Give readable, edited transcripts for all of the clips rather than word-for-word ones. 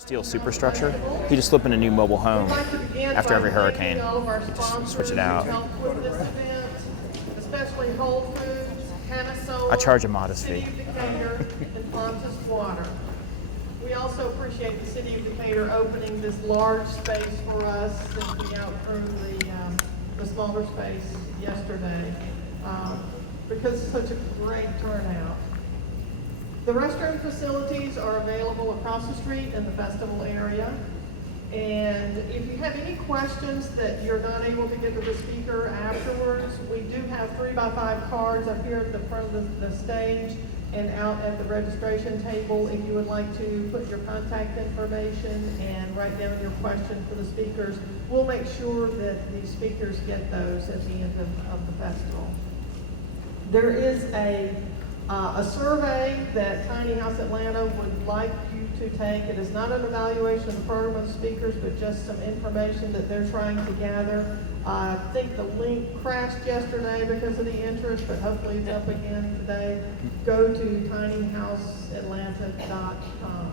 Steel superstructure. He just slip in a new mobile home after every hurricane. You just switch it out. Especially Whole Foods, I charge a modest fee. Decatur, and Fontes Water. We also appreciate the City of Decatur opening this large space for us since we outgrew the smaller space yesterday because it's such a great turnout. The restroom facilities are available across the street in the festival area. And if you have any questions that you're not able to get to the speaker afterwards, we do have 3x5 cards up here at the front of the stage and out at the registration table if you would like to put your contact information and write down your question for the speakers. We'll make sure that the speakers get those at the end of the festival. There is a survey that Tiny House Atlanta would like you to take. It is not an evaluation of the program of the speakers, but just some information that they're trying to gather. I think the link crashed yesterday because of the interest, but hopefully it's up again today. Go to tinyhouseatlanta.com.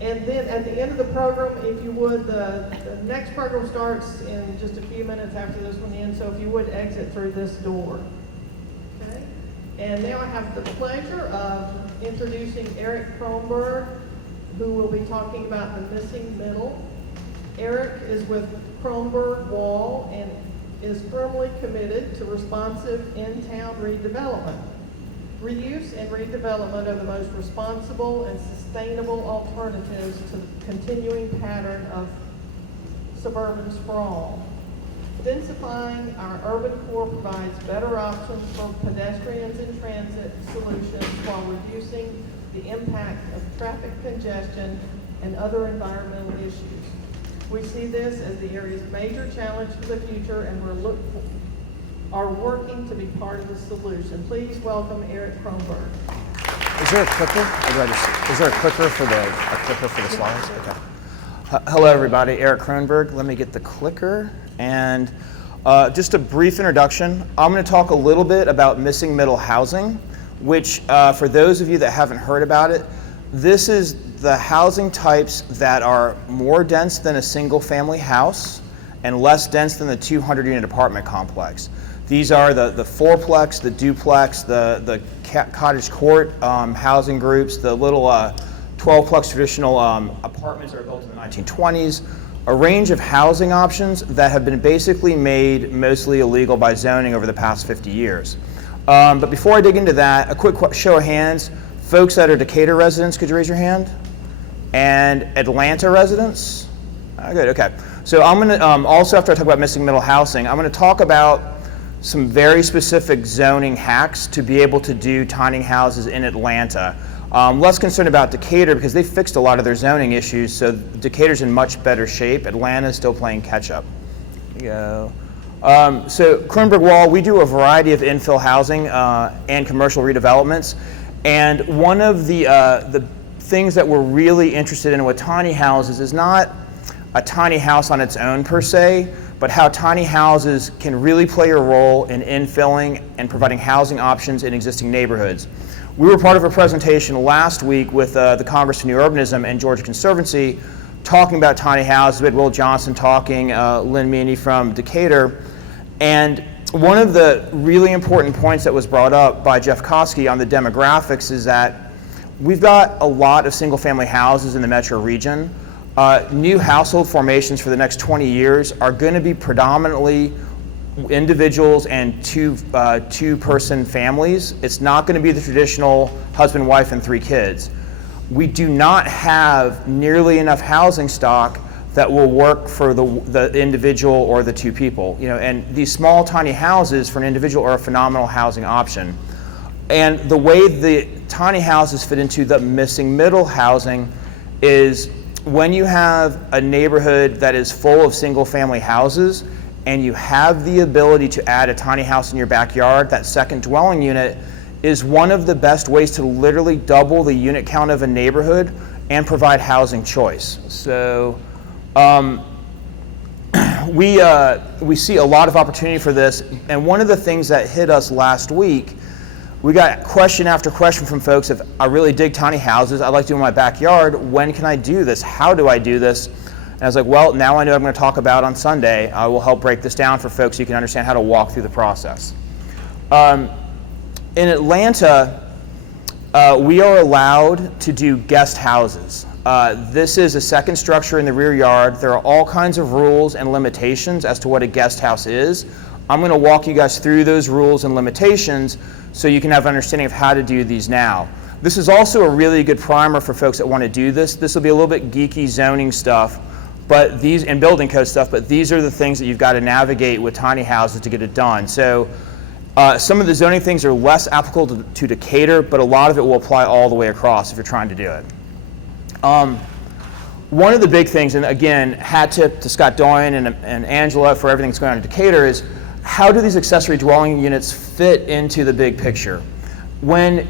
And then at the end of the program, if you would, the next program starts in just a few minutes after this one ends, so if you would exit through this door. Okay? And now I have the pleasure of introducing Eric Kronberg, who will be talking about the missing middle. Eric is with Kronberg Wall and is firmly committed to responsive in-town redevelopment. Reuse and redevelopment are the most responsible and sustainable alternatives to the continuing pattern of suburban sprawl. Densifying our urban core provides better options for pedestrians and transit solutions while reducing the impact of traffic congestion and other environmental issues. We see this as the area's major challenge for the future, and are working to be part of the solution. Please welcome Eric Kronberg. Is there a clicker? Is there a clicker for the slides? Okay. Hello, everybody. Eric Kronberg. Let me get the clicker. And just a brief introduction. I'm going to talk a little bit about missing middle housing, which for those of you that haven't heard about it, this is the housing types that are more dense than a single family house and less dense than the 200-unit apartment complex. These are the fourplex, the duplex, the cottage court housing groups, the little 12-plex traditional apartments that are built in the 1920s, a range of housing options that have been basically made mostly illegal by zoning over the past 50 years. But before I dig into that, a quick show of hands. Folks that are Decatur residents, could you raise your hand? And Atlanta residents? Good, okay. So I'm going to, also after I talk about missing middle housing, I'm going to talk about some very specific zoning hacks to be able to do tiny houses in Atlanta. Less concerned about Decatur because they fixed a lot of their zoning issues, so Decatur's in much better shape. Atlanta's still playing catch up. There you go. So Kronberg Wall, we do a variety of infill housing and commercial redevelopments. And one of the things that we're really interested in with tiny houses is not a tiny house on its own per se, but how tiny houses can really play a role in infilling and providing housing options in existing neighborhoods. We were part of a presentation last week with the Congress for New Urbanism and Georgia Conservancy talking about tiny houses. We had Will Johnson talking, Lynn Meany from Decatur. And one of the really important points that was brought up by Jeff Koski on the demographics is that we've got a lot of single family houses in the metro region. New household formations for the next 20 years are going to be predominantly individuals and two-person families. It's not going to be the traditional husband, wife, and 3 kids. We do not have nearly enough housing stock that will work for the individual or the 2 people. And these small, tiny houses for an individual are a phenomenal housing option. And the way the tiny houses fit into the missing middle housing is when you have a neighborhood that is full of single family houses and you have the ability to add a tiny house in your backyard, that second dwelling unit is one of the best ways to literally double the unit count of a neighborhood and provide housing choice. So we see a lot of opportunity for this, and one of the things that hit us last week We got question after question from folks of, I really dig tiny houses, I'd like to do in my backyard, when can I do this? How do I do this? And I was like, well, now I know I'm going to talk about on Sunday. I will help break this down for folks so you can understand how to walk through the process. In Atlanta, we are allowed to do guest houses. This is a second structure in the rear yard. There are all kinds of rules and limitations as to what a guest house is. I'm going to walk you guys through those rules and limitations so you can have an understanding of how to do these now. This is also a really good primer for folks that want to do this. This will be a little bit geeky zoning stuff, but these and building code stuff, but these are the things that you've got to navigate with tiny houses to get it done. So some of the zoning things are less applicable to Decatur, but a lot of it will apply all the way across if you're trying to do it. One of the big things, and again, hat tip to Scott Doyen and Angela for everything that's going on in Decatur, is how do these accessory dwelling units fit into the big picture? When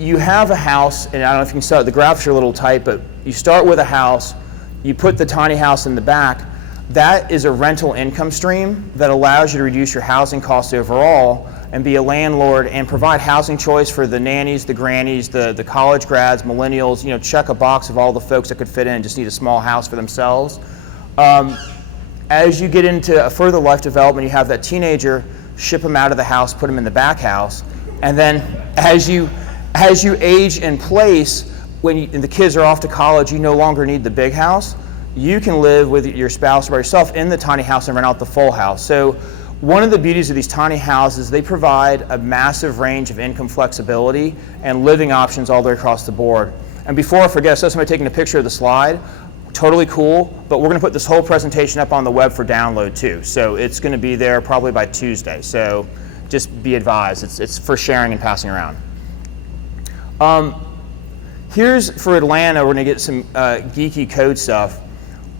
you have a house, and I don't know if you can start, the graphics are a little tight, but you start with a house, you put the tiny house in the back, that is a rental income stream that allows you to reduce your housing costs overall and be a landlord and provide housing choice for the nannies, the grannies, the college grads, millennials, check a box of all the folks that could fit in, just need a small house for themselves. As you get into a further life development, you have that teenager, ship them out of the house, put them in the back house, and then as you age in place, when the kids are off to college, you no longer need the big house. You can live with your spouse or by yourself in the tiny house and rent out the full house. So one of the beauties of these tiny houses, they provide a massive range of income flexibility and living options all the way across the board. And before I forget, I saw somebody taking a picture of the slide. Totally cool, but we're going to put this whole presentation up on the web for download too. So it's going to be there probably by Tuesday. So just be advised, it's for sharing and passing around. Here's for Atlanta, we're going to get some geeky code stuff.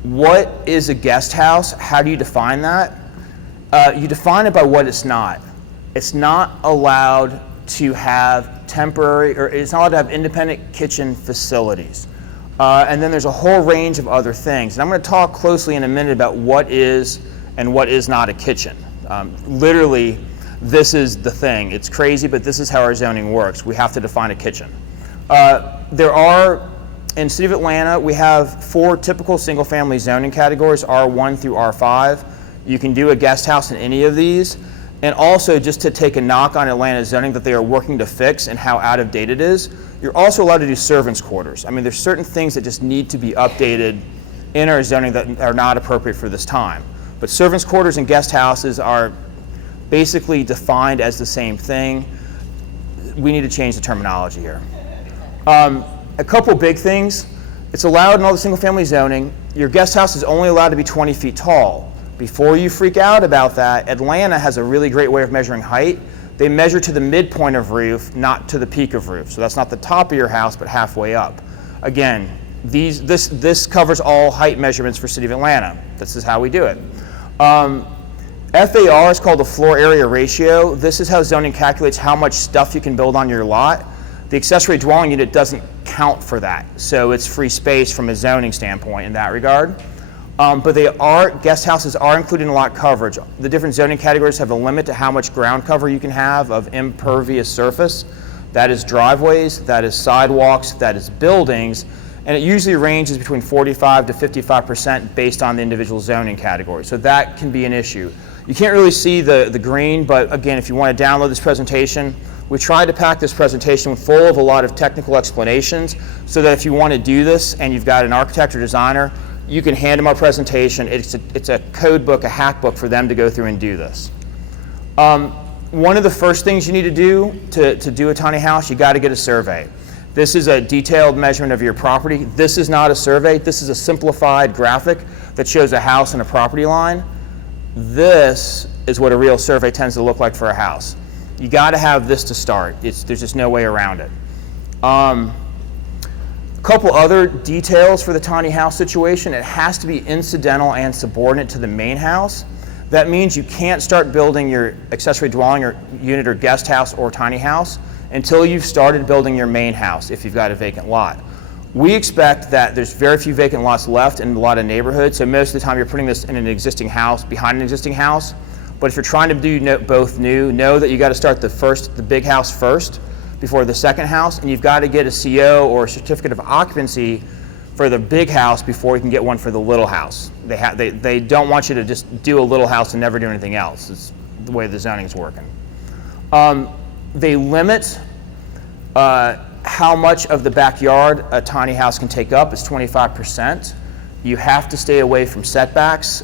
What is a guest house? How do you define that? You define it by what it's not. It's not allowed to have temporary, or it's not allowed to have independent kitchen facilities. And then there's a whole range of other things. And I'm going to talk closely in a minute about what is and what is not a kitchen. Literally, this is the thing. It's crazy, but this is how our zoning works. We have to define a kitchen. There are, in the city of Atlanta, we have 4 typical single-family zoning categories, R1 through R5. You can do a guest house in any of these. And also, just to take a knock on Atlanta zoning that they are working to fix and how out of date it is, you're also allowed to do servants' quarters. I mean, there's certain things that just need to be updated in our zoning that are not appropriate for this time. But servants' quarters and guest houses are basically defined as the same thing. We need to change the terminology here. A couple big things. It's allowed in all the single-family zoning. Your guest house is only allowed to be 20 feet tall. Before you freak out about that, Atlanta has a really great way of measuring height. They measure to the midpoint of roof, not to the peak of roof. So that's not the top of your house, but halfway up. Again, this covers all height measurements for City of Atlanta. This is how we do it. FAR is called the floor area ratio. This is how zoning calculates how much stuff you can build on your lot. The accessory dwelling unit doesn't count for that. So it's free space from a zoning standpoint in that regard. But guest houses are included in lot coverage. The different zoning categories have a limit to how much ground cover you can have of impervious surface. That is driveways, that is sidewalks, that is buildings, and it usually ranges between 45 to 55% based on the individual zoning category. So that can be an issue. You can't really see the green, but again, if you want to download this presentation, we tried to pack this presentation full of a lot of technical explanations so that if you want to do this and you've got an architect or designer, you can hand them our presentation. It's a code book, a hack book for them to go through and do this. One of the first things you need to do to do a tiny house, you got to get a survey. This is a detailed measurement of your property. This is not a survey. This is a simplified graphic that shows a house and a property line. This is what a real survey tends to look like for a house. You got to have this to start. There's just no way around it. Couple other details for the tiny house situation. It has to be incidental and subordinate to the main house. That means you can't start building your accessory dwelling or unit or guest house or tiny house until you've started building your main house if you've got a vacant lot. We expect that there's very few vacant lots left in a lot of neighborhoods, so most of the time you're putting this in an existing house, behind an existing house. But if you're trying to do both new, know that you got to start the big house first, before the second house, and you've got to get a CO or a certificate of occupancy for the big house before you can get one for the little house. They don't want you to just do a little house and never do anything else. It's the way the zoning is working. They limit how much of the backyard a tiny house can take up. It's 25%. You have to stay away from setbacks.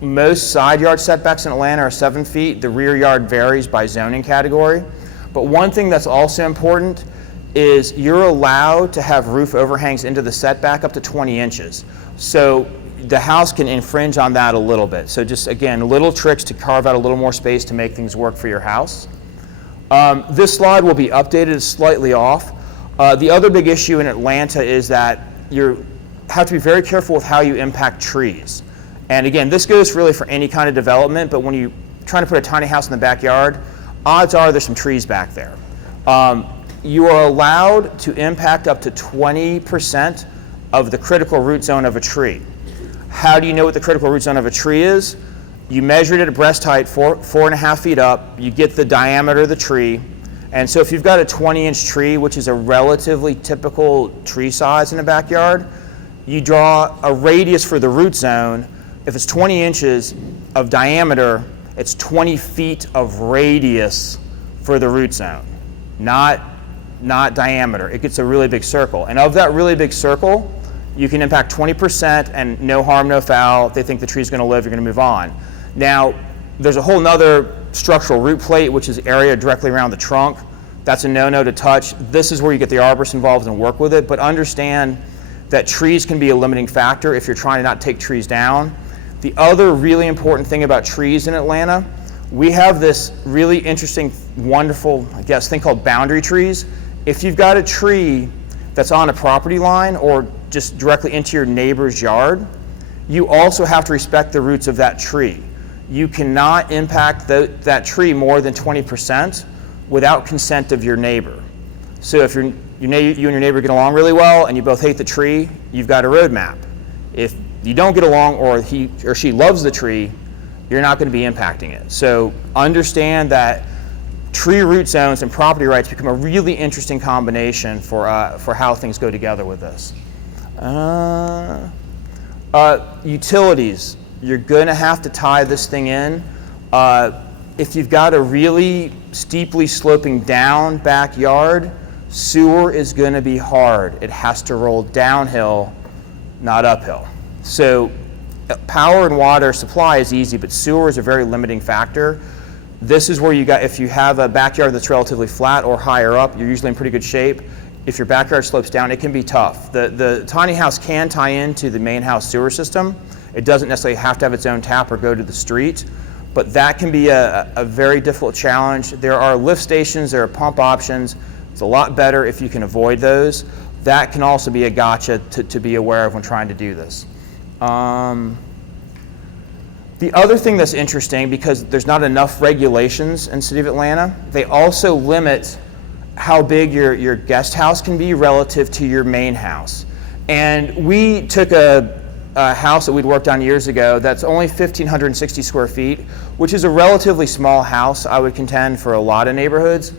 Most side yard setbacks in Atlanta are 7 feet. The rear yard varies by zoning category. But one thing that's also important is you're allowed to have roof overhangs into the setback up to 20 inches. So the house can infringe on that a little bit. So just, again, little tricks to carve out a little more space to make things work for your house. This slide will be updated, it's slightly off. The other big issue in Atlanta is that you have to be very careful with how you impact trees. And again, this goes really for any kind of development, but when you're trying to put a tiny house in the backyard, odds are there's some trees back there. You are allowed to impact up to 20% of the critical root zone of a tree. How do you know what the critical root zone of a tree is? You measure it at breast height, 4.5 feet up, you get the diameter of the tree, and so if you've got a 20-inch tree, which is a relatively typical tree size in a backyard, you draw a radius for the root zone. If it's 20 inches of diameter, it's 20 feet of radius for the root zone, not diameter. It gets a really big circle. And of that really big circle, you can impact 20% and no harm, no foul. If they think the tree's going to live, you're going to move on. Now, there's a whole nother structural root plate, which is area directly around the trunk. That's a no-no to touch. This is where you get the arborist involved and work with it, but understand that trees can be a limiting factor if you're trying to not take trees down. The other really important thing about trees in Atlanta, we have this really interesting, wonderful, thing called boundary trees. If you've got a tree that's on a property line or just directly into your neighbor's yard, you also have to respect the roots of that tree. You cannot impact that tree more than 20% without consent of your neighbor. So if you and your neighbor get along really well and you both hate the tree, you've got a road map. If you don't get along or he or she loves the tree, you're not going to be impacting it. So understand that tree root zones and property rights become a really interesting combination for how things go together with this. Utilities, you're going to have to tie this thing in. If you've got a really steeply sloping down backyard, sewer is going to be hard. It has to roll downhill, not uphill. So power and water supply is easy, but sewer is a very limiting factor. This is where if you have a backyard that's relatively flat or higher up, you're usually in pretty good shape. If your backyard slopes down, it can be tough. The tiny house can tie into the main house sewer system. It doesn't necessarily have to have its own tap or go to the street, but that can be a very difficult challenge. There are lift stations, there are pump options. It's a lot better if you can avoid those. That can also be a gotcha to be aware of when trying to do this. The other thing that's interesting, because there's not enough regulations in the city of Atlanta, they also limit how big your guest house can be relative to your main house. And we took a house that we'd worked on years ago that's only 1,560 square feet, which is a relatively small house, I would contend, for a lot of neighborhoods.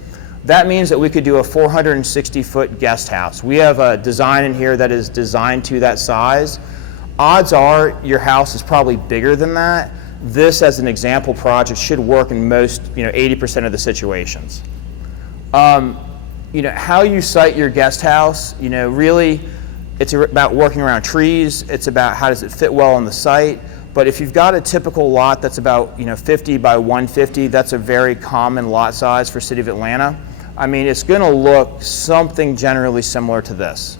That means that we could do a 460-foot guest house. We have a design in here that is designed to that size. Odds are your house is probably bigger than that. This, as an example project, should work in most, 80% of the situations. How you site your guest house, really, it's about working around trees. It's about how does it fit well on the site. But if you've got a typical lot that's about 50 by 150, that's a very common lot size for City of Atlanta. I mean, it's going to look something generally similar to this.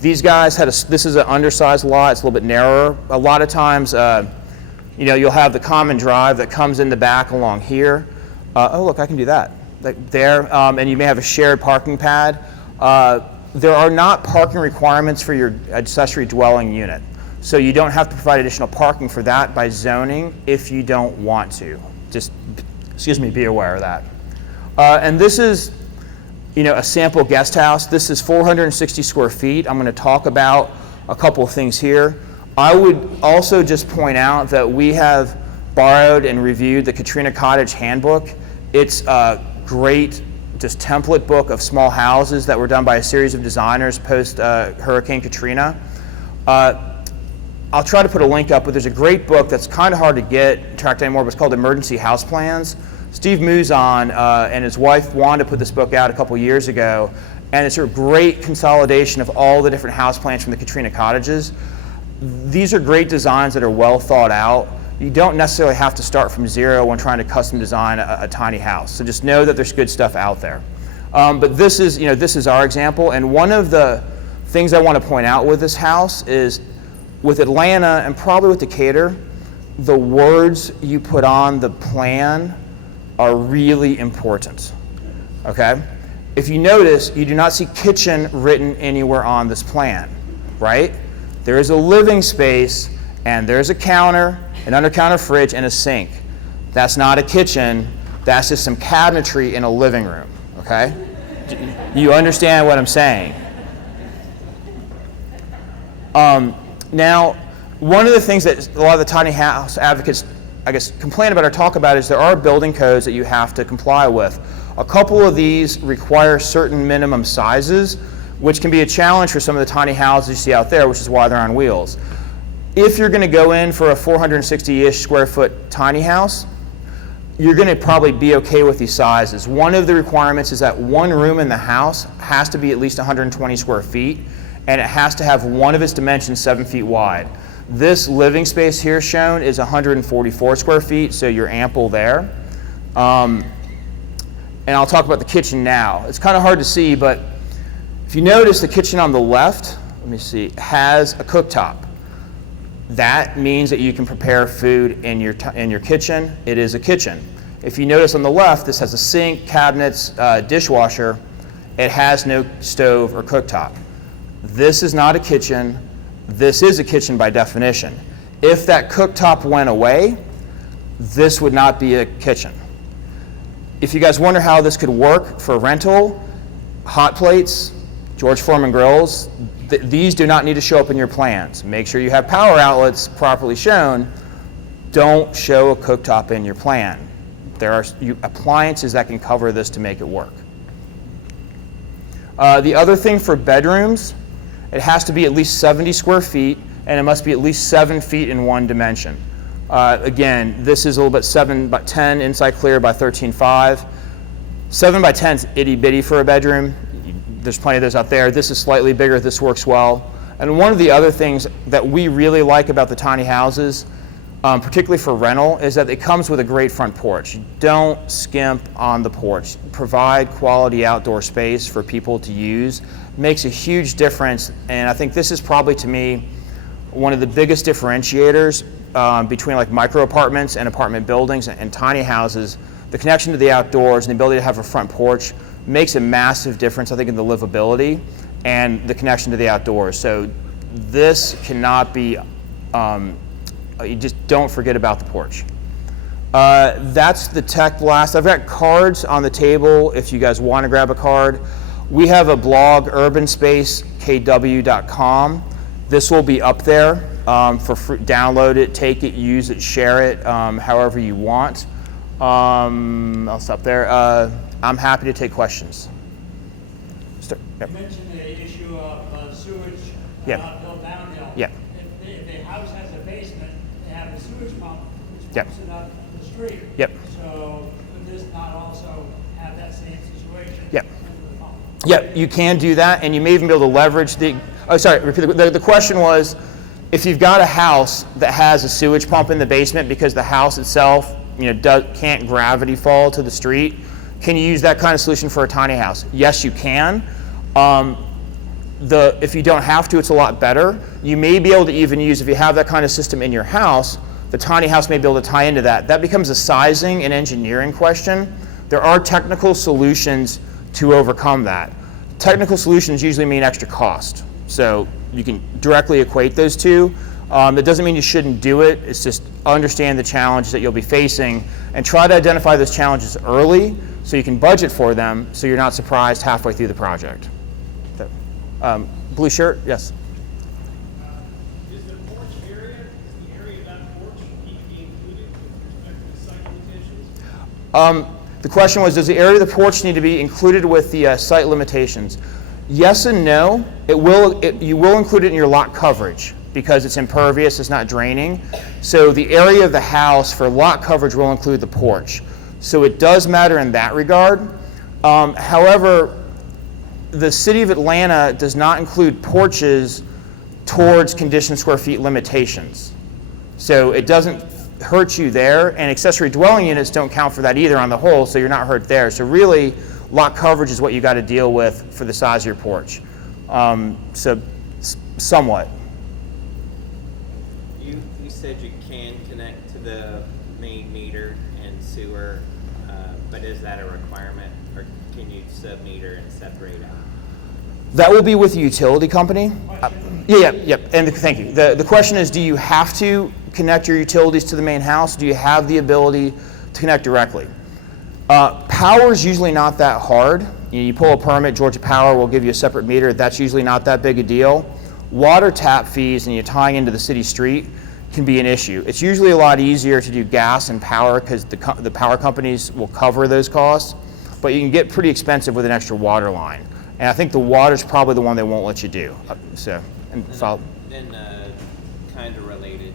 These guys this is an undersized lot. It's a little bit narrower. A lot of times, you'll have the common drive that comes in the back along here. Oh, look, I can do that. There, and you may have a shared parking pad. There are not parking requirements for your accessory dwelling unit. So you don't have to provide additional parking for that by zoning if you don't want to. Just, be aware of that. And this is, a sample guest house. This is 460 square feet. I'm going to talk about a couple of things here. I would also just point out that we have borrowed and reviewed the Katrina Cottage Handbook. It's a great this template book of small houses that were done by a series of designers post Hurricane Katrina. I'll try to put a link up, but there's a great book that's kind of hard to get tracked anymore, but it's called Emergency House Plans. Steve Muzon and his wife Wanda put this book out a couple years ago, and it's a great consolidation of all the different house plans from the Katrina cottages. These are great designs that are well thought out. You don't necessarily have to start from zero when trying to custom design a tiny house. So just know that there's good stuff out there. But this is our example, and one of the things I want to point out with this house is, with Atlanta and probably with Decatur, the words you put on the plan are really important, okay? If you notice, you do not see kitchen written anywhere on this plan, right? There is a living space, and there's a counter, an under-counter fridge, and a sink. That's not a kitchen, that's just some cabinetry in a living room, okay? You understand what I'm saying? Now, one of the things that a lot of the tiny house advocates, I guess, complain about or talk about is there are building codes that you have to comply with. A couple of these require certain minimum sizes, which can be a challenge for some of the tiny houses you see out there, which is why they're on wheels. If you're going to go in for a 460-ish square foot tiny house, you're going to probably be okay with these sizes. One of the requirements is that one room in the house has to be at least 120 square feet, and it has to have one of its dimensions 7 feet wide. This living space here shown is 144 square feet, so you're ample there. And I'll talk about the kitchen now. It's kind of hard to see, but if you notice, the kitchen on the left, let me see, has a cooktop. That means that you can prepare food in your kitchen. It is a kitchen. If you notice on the left, this has a sink, cabinets, dishwasher. It has no stove or cooktop. This is not a kitchen. This is a kitchen by definition. If that cooktop went away, this would not be a kitchen. If you guys wonder how this could work for rental, hot plates, George Foreman grills, these do not need to show up in your plans. Make sure you have power outlets properly shown. Don't show a cooktop in your plan. There are appliances that can cover this to make it work. The other thing for bedrooms, it has to be at least 70 square feet, and it must be at least 7 feet in one dimension. Again, this is a little bit 7 by 10 inside clear by 13.5. 7 by 10 is itty bitty for a bedroom. There's plenty of those out there. This is slightly bigger. This works well. And one of the other things that we really like about the tiny houses, particularly for rental, is that it comes with a great front porch. Don't skimp on the porch. Provide quality outdoor space for people to use. Makes a huge difference, and I think this is probably, to me, one of the biggest differentiators between like micro apartments and apartment buildings and tiny houses. The connection to the outdoors and the ability to have a front porch makes a massive difference, I think, in the livability and the connection to the outdoors. So this cannot be, you just don't forget about the porch. That's the Tech Blast. I've got cards on the table if you guys want to grab a card. We have a blog, urbanspacekw.com. This will be up there for free. Download it, take it, use it, share it, however you want. I'll stop there. I'm happy to take questions. Yep. You mentioned the issue of sewage Yep. uphill, downhill. Yep. If the house has a basement, they have a sewage pump which Yep. pumps it up the street. Yep. So could this not also have that same situation? Yep. Into the pump? Yep, you can do that, and you may even be able to leverage the, oh, sorry, repeat the question was, if you've got a house that has a sewage pump in the basement because the house itself, can't gravity fall to the street, can you use that kind of solution for a tiny house? Yes, you can. If you don't have to, it's a lot better. You may be able to even use, if you have that kind of system in your house, the tiny house may be able to tie into that. That becomes a sizing and engineering question. There are technical solutions to overcome that. Technical solutions usually mean extra cost. So you can directly equate those two. That doesn't mean you shouldn't do it. It's just understand the challenges that you'll be facing and try to identify those challenges early so you can budget for them so you're not surprised halfway through the project. So, blue shirt, yes. Is the porch area, is the area of that porch need to be included with respect to the site limitations? The question was, does the area of the porch need to be included with the site limitations? Yes and no. You will include it in your lot coverage because it's impervious, it's not draining. So the area of the house for lot coverage will include the porch. So it does matter in that regard. However, the city of Atlanta does not include porches towards conditioned square feet limitations. So it doesn't hurt you there, and accessory dwelling units don't count for that either on the whole, so you're not hurt there. So really, lot coverage is what you got to deal with for the size of your porch. So somewhat. You said you can connect to the main meter and sewer, but is that a requirement, or can you sub-meter and separate out? That will be with the utility company. Yeah. And thank you. The question is, do you have to connect your utilities to the main house? Do you have the ability to connect directly? Power is usually not that hard. You pull a permit, Georgia Power will give you a separate meter. That's usually not that big a deal. Water tap fees and you're tying into the city street can be an issue. It's usually a lot easier to do gas and power because the power companies will cover those costs, but you can get pretty expensive with an extra water line. And I think the water's probably the one they won't let you do. Then kind of related,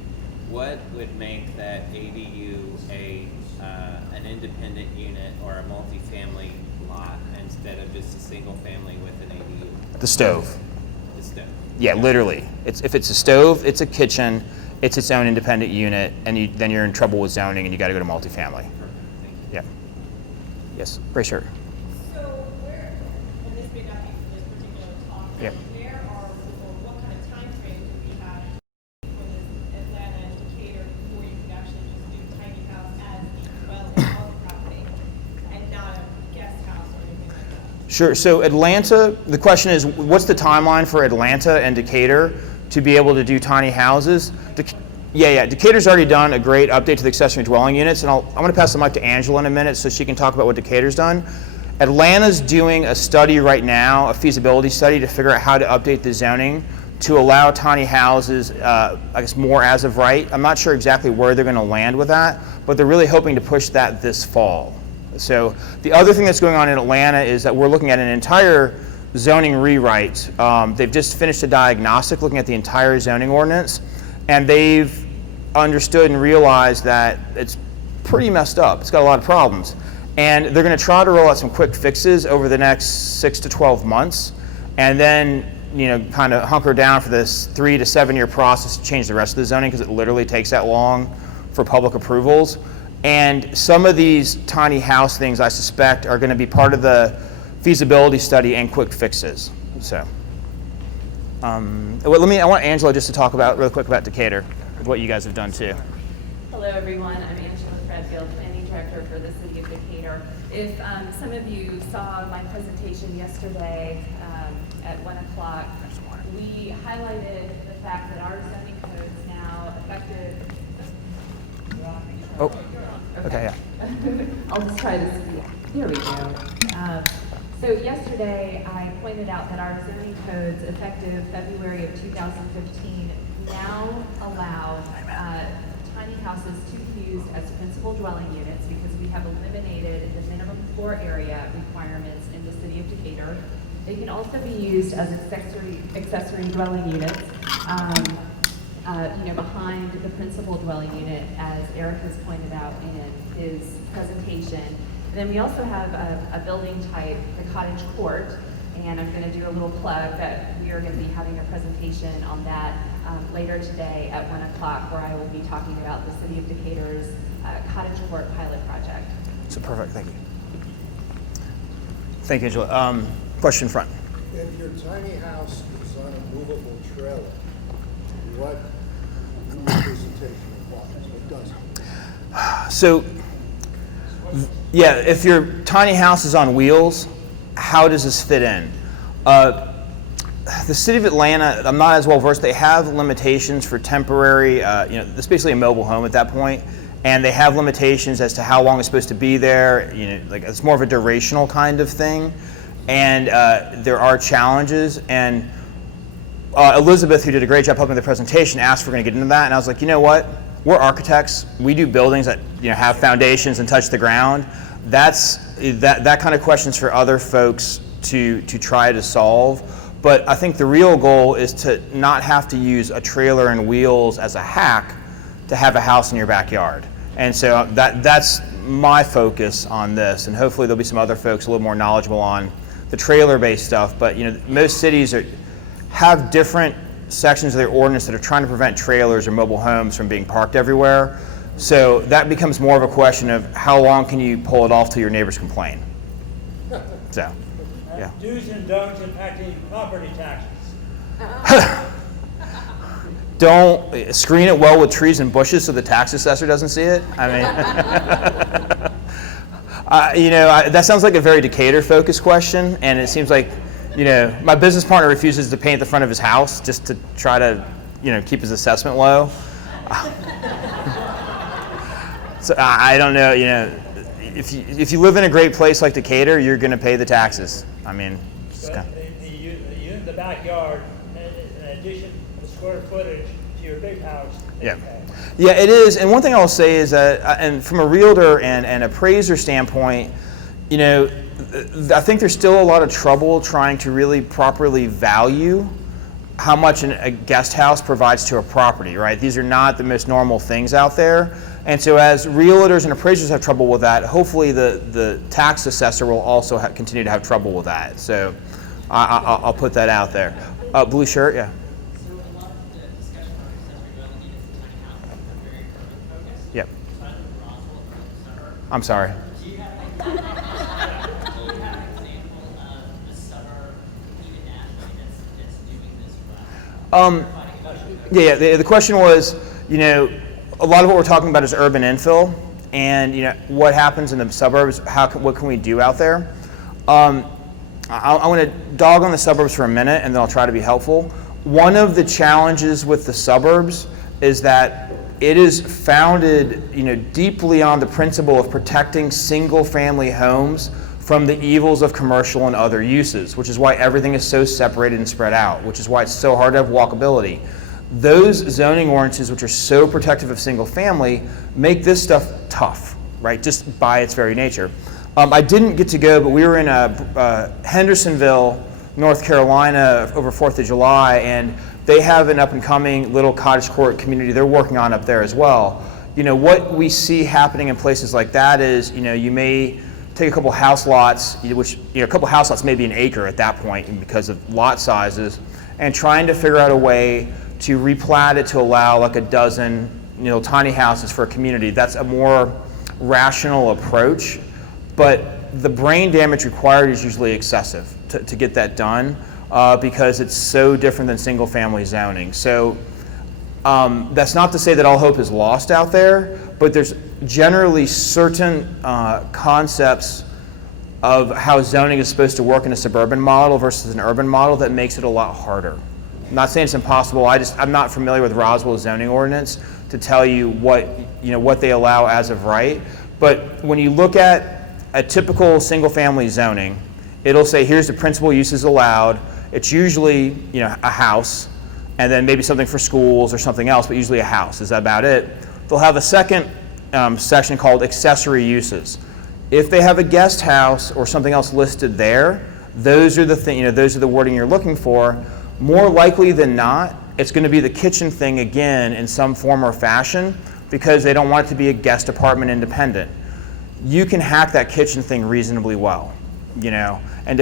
what would make that ADU an independent unit or a multifamily lot instead of just a single family with an ADU? The stove. The stove. Yeah, literally. If it's a stove, it's a kitchen, it's its own independent unit, and then you're in trouble with zoning and you got to go to multifamily. Perfect. Thank you. Yeah. Yes, gray shirt. So where, and this may not be for this particular talk, but Yep. where are, or what kind of time frame do we have for this Atlanta and Decatur before you can actually just do tiny house as a dwelling on the property and not a guest house or anything like that? Sure. So Atlanta, the question is, what's the timeline for Atlanta and Decatur to be able to do tiny houses? Decatur's already done a great update to the accessory dwelling units, and I'm going to pass the mic to Angela in a minute so she can talk about what Decatur's done. Atlanta's doing a study right now, a feasibility study to figure out how to update the zoning to allow tiny houses, I guess more as of right. I'm not sure exactly where they're going to land with that, but they're really hoping to push that this fall. So the other thing that's going on in Atlanta is that we're looking at an entire zoning rewrite. They've just finished a diagnostic looking at the entire zoning ordinance, and they've understood and realized that it's pretty messed up. It's got a lot of problems. And they're going to try to roll out some quick fixes over the next 6 to 12 months, and then kind of hunker down for this 3 to 7 year process to change the rest of the zoning because it literally takes that long for public approvals. And some of these tiny house things, I suspect, are going to be part of the feasibility study and quick fixes. So, I want Angela just to talk about real quick about Decatur, what you guys have done too. Hello, everyone. I'm Angela Fredfield, Planning Director for the City of Decatur. If some of you saw my presentation yesterday at 1 o'clock, we highlighted the fact that our zoning code is now effective. Oh, okay, yeah. I'll just try this. Here we go. So yesterday, I pointed out that our zoning codes, effective February of 2015, now allow tiny houses to be used as principal dwelling units because we have eliminated the minimum floor area requirements in the city of Decatur. They can also be used as accessory dwelling units, behind the principal dwelling unit, as Eric has pointed out in his presentation. And then we also have a building type, the cottage court, and I'm going to do a little plug that we are going to be having a presentation on that later today at 1 o'clock, where I will be talking about the City of Decatur's cottage court pilot project. So perfect, thank you. Thank you, Angela. Question front. If your tiny house is on a movable trailer, what presentation applies? What doesn't? So, yeah, if your tiny house is on wheels, how does this fit in? The city of Atlanta, I'm not as well versed. They have limitations for temporary, it's basically a mobile home at that point, and they have limitations as to how long it's supposed to be there. Like it's more of a durational kind of thing, and there are challenges. And Elizabeth, who did a great job helping the presentation, asked if we're going to get into that, and I was like, you know what? We're architects. We do buildings that have foundations and touch the ground. that kind of questions for other folks to try to solve. But I think the real goal is to not have to use a trailer and wheels as a hack to have a house in your backyard. And so that's my focus on this, and hopefully there'll be some other folks a little more knowledgeable on the trailer-based stuff. But most cities have different sections of their ordinance that are trying to prevent trailers or mobile homes from being parked everywhere. So that becomes more of a question of how long can you pull it off till your neighbors complain. So, yeah. Do's and don'ts impacting property taxes. Don't screen it well with trees and bushes so the tax assessor doesn't see it. I mean, that sounds like a very Decatur-focused question, and it seems like, my business partner refuses to paint the front of his house just to try to, keep his assessment low. So I don't know, if you live in a great place like Decatur, you're going to pay the taxes. I mean, But the unit in the backyard is an addition of square footage to your big house. yeah. Yeah, it is. And one thing I'll say is that, and from a realtor and appraiser standpoint, I think there's still a lot of trouble trying to really properly value how much a guest house provides to a property, right? These are not the most normal things out there. And so as realtors and appraisers have trouble with that, hopefully the tax assessor will also continue to have trouble with that. So I'll put that out there. Blue shirt, yeah. So a lot of the discussion on accessory dwelling units and tiny houses are very urban focused. Yep. So I live in Roswell, from the suburb. I'm sorry. Do you have an example of a suburb, even nationally, that's doing this well? Yeah. The question was, a lot of what we're talking about is urban infill, and what happens in the suburbs. What can we do out there? I want to dog on the suburbs for a minute, and then I'll try to be helpful. One of the challenges with the suburbs is that it is founded, deeply on the principle of protecting single-family homes from the evils of commercial and other uses, which is why everything is so separated and spread out, which is why it's so hard to have walkability. Those zoning ordinances, which are so protective of single family, make this stuff tough, right? Just by its very nature. I didn't get to go, but we were in Hendersonville, North Carolina over 4th of July, and they have an up-and-coming little cottage court community they're working on up there as well. What we see happening in places like that is, you may take a couple house lots, which, a couple house lots may be an acre at that point because of lot sizes, and trying to figure out a way to replat it to allow like a dozen, tiny houses for a community. That's a more rational approach, but the brain damage required is usually excessive to get that done because it's so different than single family zoning. So that's not to say that all hope is lost out there, but there's generally certain concepts of how zoning is supposed to work in a suburban model versus an urban model that makes it a lot harder. I'm not saying it's impossible. I'm not familiar with Roswell's zoning ordinance to tell you what they allow as of right. But when you look at a typical single-family zoning, it'll say here's the principal uses allowed. It's usually a house, and then maybe something for schools or something else, but usually a house. Is that about it? They'll have a second section called accessory uses. If they have a guest house or something else listed there, those are the wording you're looking for. More likely than not, it's going to be the kitchen thing again in some form or fashion because they don't want it to be a guest apartment independent. You can hack that kitchen thing reasonably well, and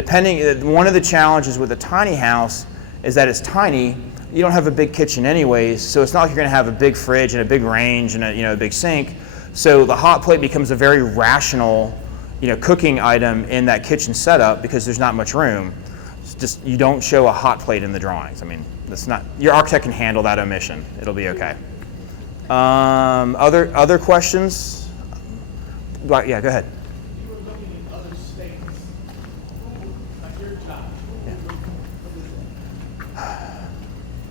one of the challenges with a tiny house is that it's tiny. You don't have a big kitchen anyways, so it's not like you're going to have a big fridge and a big range and a big sink. So the hot plate becomes a very rational, cooking item in that kitchen setup because there's not much room. Just you don't show a hot plate in the drawings. I mean, that's not, your architect can handle that omission. It'll be okay. Other questions? Yeah, go ahead. You were looking at other states. Like your job.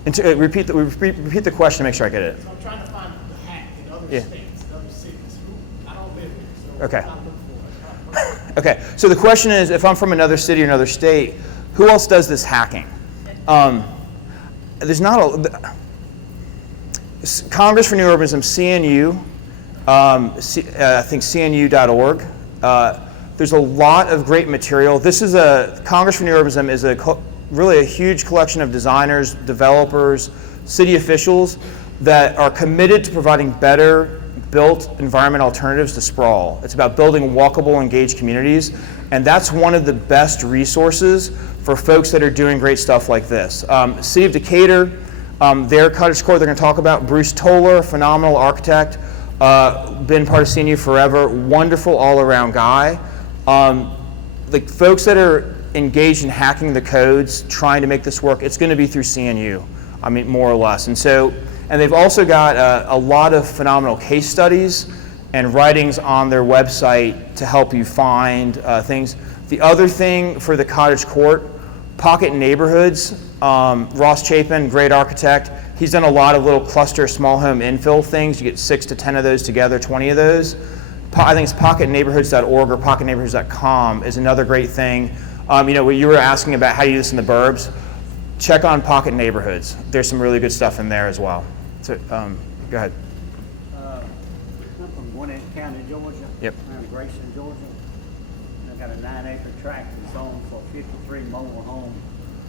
And repeat the question to make sure I get it. So I'm trying to find the hack in other Yeah. states, in other cities. I don't live here, so Okay. I'm looking for it. Okay, so the question is, if I'm from another city or another state, who else does this hacking? There's not a... Congress for New Urbanism, CNU, I think CNU.org, There's a lot of great material. This is Congress for New Urbanism is really a huge collection of designers, developers, city officials that are committed to providing better built environment alternatives to sprawl. It's about building walkable, engaged communities, and that's one of the best resources for folks that are doing great stuff like this. City of Decatur, their cottage court they're going to talk about. Bruce Toller, phenomenal architect, been part of CNU forever, wonderful all-around guy. The folks that are engaged in hacking the codes, trying to make this work, it's going to be through CNU, I mean, more or less. And they've also got a lot of phenomenal case studies and writings on their website to help you find things. The other thing for the cottage court, Pocket Neighborhoods, Ross Chapin, great architect, he's done a lot of little cluster small home infill things. You get 6 to 10 of those together, 20 of those. I think it's pocketneighborhoods.org or pocketneighborhoods.com is another great thing. You know, you were asking about how you do this in the burbs. Check on Pocket Neighborhoods. There's some really good stuff in there as well. So, go ahead. I'm from Gwinnett County, Georgia. Yep. I'm in Grayson, Georgia. I've got a 9-acre tract that's zoned for 53 mobile home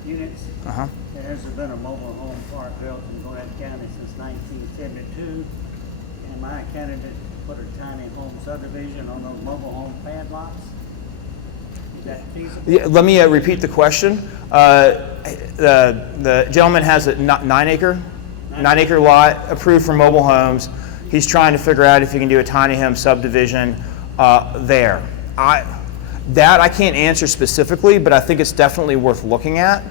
units. Uh-huh. There's been a mobile home park built in Gwinnett County since 1972. And my candidate put a tiny home subdivision on those mobile home padlocks. Is that feasible? Yeah, let me repeat the question. The gentleman has a 9-acre lot approved for mobile homes. He's trying to figure out if he can do a tiny home subdivision there. I can't answer specifically, but I think it's definitely worth looking at.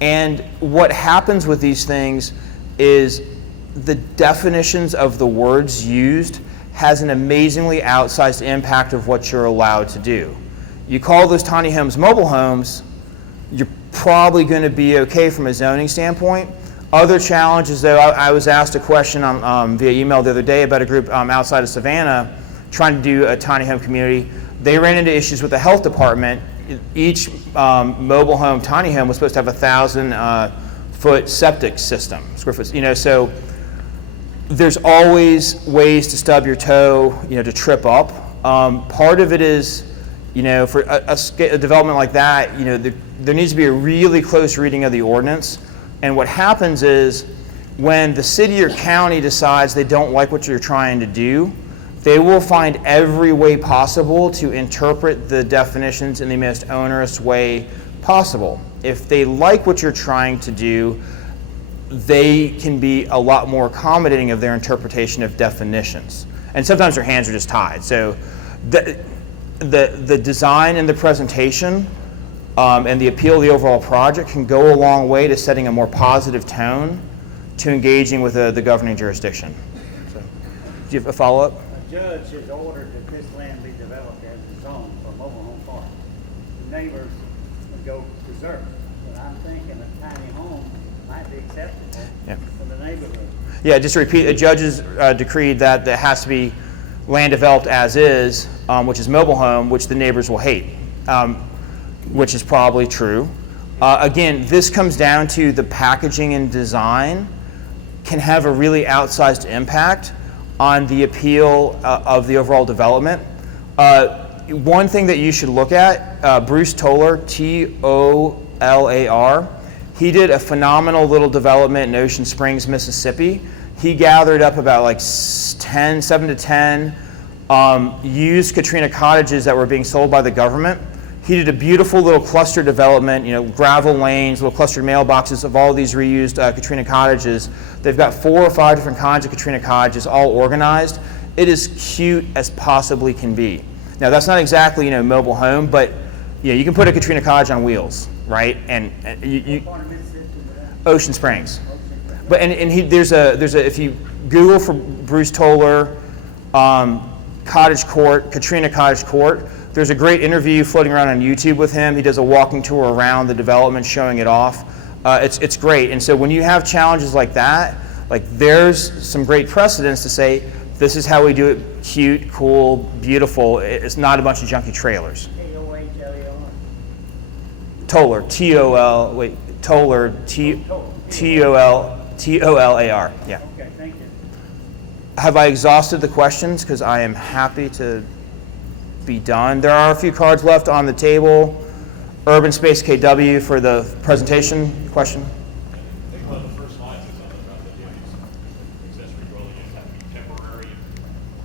And what happens with these things is the definitions of the words used has an amazingly outsized impact of what you're allowed to do. You call those tiny homes mobile homes, you're probably going to be okay from a zoning standpoint. Other challenges, though, I was asked a question via email the other day about a group outside of Savannah trying to do a tiny home community. They ran into issues with the health department. Each mobile home, tiny home, was supposed to have a 1,000-foot septic system, square foot. You know, so there's always ways to stub your toe, you know, to trip up. Part of it is, you know, for a development like that, you know, there needs to be a really close reading of the ordinance. And what happens is when the city or county decides they don't like what you're trying to do, they will find every way possible to interpret the definitions in the most onerous way possible. If they like what you're trying to do, they can be a lot more accommodating of their interpretation of definitions. And sometimes their hands are just tied. So the design and the presentation and the appeal of the overall project can go a long way to setting a more positive tone to engaging with the governing jurisdiction. So, do you have a follow-up? A judge has ordered that this land be developed as a zone for a mobile home park. The neighbors would go berserk, but I'm thinking a tiny home might be acceptable for the neighborhood. Yeah, just to repeat, a judge has decreed that there has to be land developed as is, which is mobile home, which the neighbors will hate, which is probably true. Again, this comes down to the packaging and design can have a really outsized impact on the appeal of the overall development. One thing that you should look at, Bruce Toller, T-O-L-A-R, he did a phenomenal little development in Ocean Springs, Mississippi. He gathered up about like 7 to 10 used Katrina cottages that were being sold by the government. He did a beautiful little cluster development, you know, gravel lanes, little clustered mailboxes of all these reused Katrina cottages. They've got 4 or 5 different kinds of Katrina cottages, all organized. It is cute as possibly can be. Now, that's not exactly, you know, mobile home, but you know, you can put a Katrina cottage on wheels, right? And Ocean Springs. But there's a if you Google for Bruce Toller, cottage court, Katrina cottage court, there's a great interview floating around on YouTube with him. He does a walking tour around the development, showing it off. It's great. And so when you have challenges like that, like there's some great precedents to say, this is how we do it, cute, cool, beautiful. It's not a bunch of junky trailers. Toller, T-O-L, wait, Toller, T-O-L-A-R, yeah. Okay, thank you. Have I exhausted the questions? Because I am happy to. be done. There are a few cards left on the table. Urban Space KW for the presentation question. I think one of the first slides is something about the accessory dwelling units have to be temporary,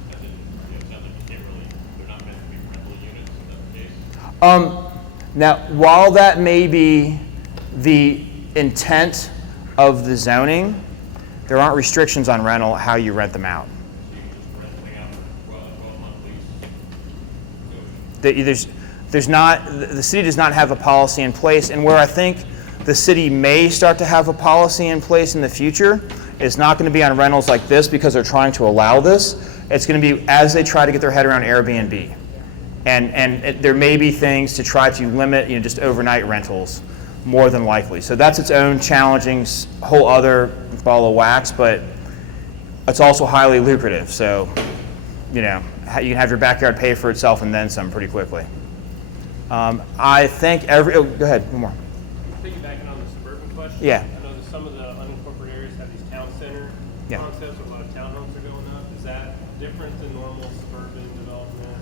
as in, it sounds like you can't really, they're not meant to be rental units, is that the case? Now, while that may be the intent of the zoning, there aren't restrictions on rental, how you rent them out. So you can just rent something out for a 12-month lease? There's not, the city does not have a policy in place, and where I think the city may start to have a policy in place in the future, it's not going to be on rentals like this because they're trying to allow this. It's going to be as they try to get their head around Airbnb. And there may be things to try to limit, just overnight rentals, more than likely. So that's its own challenging whole other ball of wax, but it's also highly lucrative. So, you can have your backyard pay for itself and then some pretty quickly. I think go ahead, one more. Piggybacking on the suburban question. Yeah. I know that some of the unincorporated areas have these town center concepts where a lot of townhomes are going up. Is that different than normal suburban development?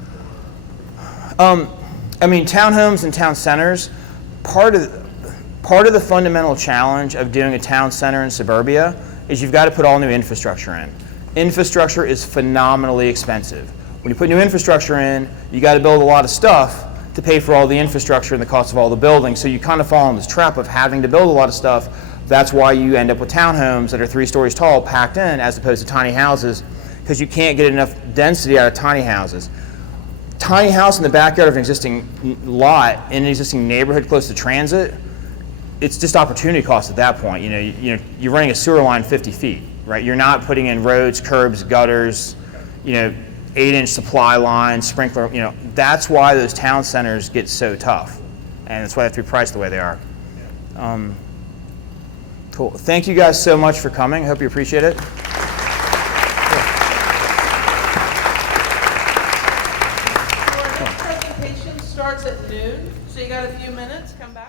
I mean, townhomes and town centers, part of the fundamental challenge of doing a town center in suburbia is you've got to put all new infrastructure in. Infrastructure is phenomenally expensive. When you put new infrastructure in, you got to build a lot of stuff to pay for all the infrastructure and the cost of all the buildings. So you kind of fall in this trap of having to build a lot of stuff. That's why you end up with townhomes that are 3 stories tall packed in as opposed to tiny houses, because you can't get enough density out of tiny houses. Tiny house in the backyard of an existing lot in an existing neighborhood close to transit, it's just opportunity cost at that point. You're running a sewer line 50 feet, right? You're not putting in roads, curbs, gutters, 8-inch supply lines, sprinkler. That's why those town centers get so tough, and that's why they have to be priced the way they are. Cool. Thank you guys so much for coming. I hope you appreciate it. Our next presentation starts at noon, so you got a few minutes. Come back.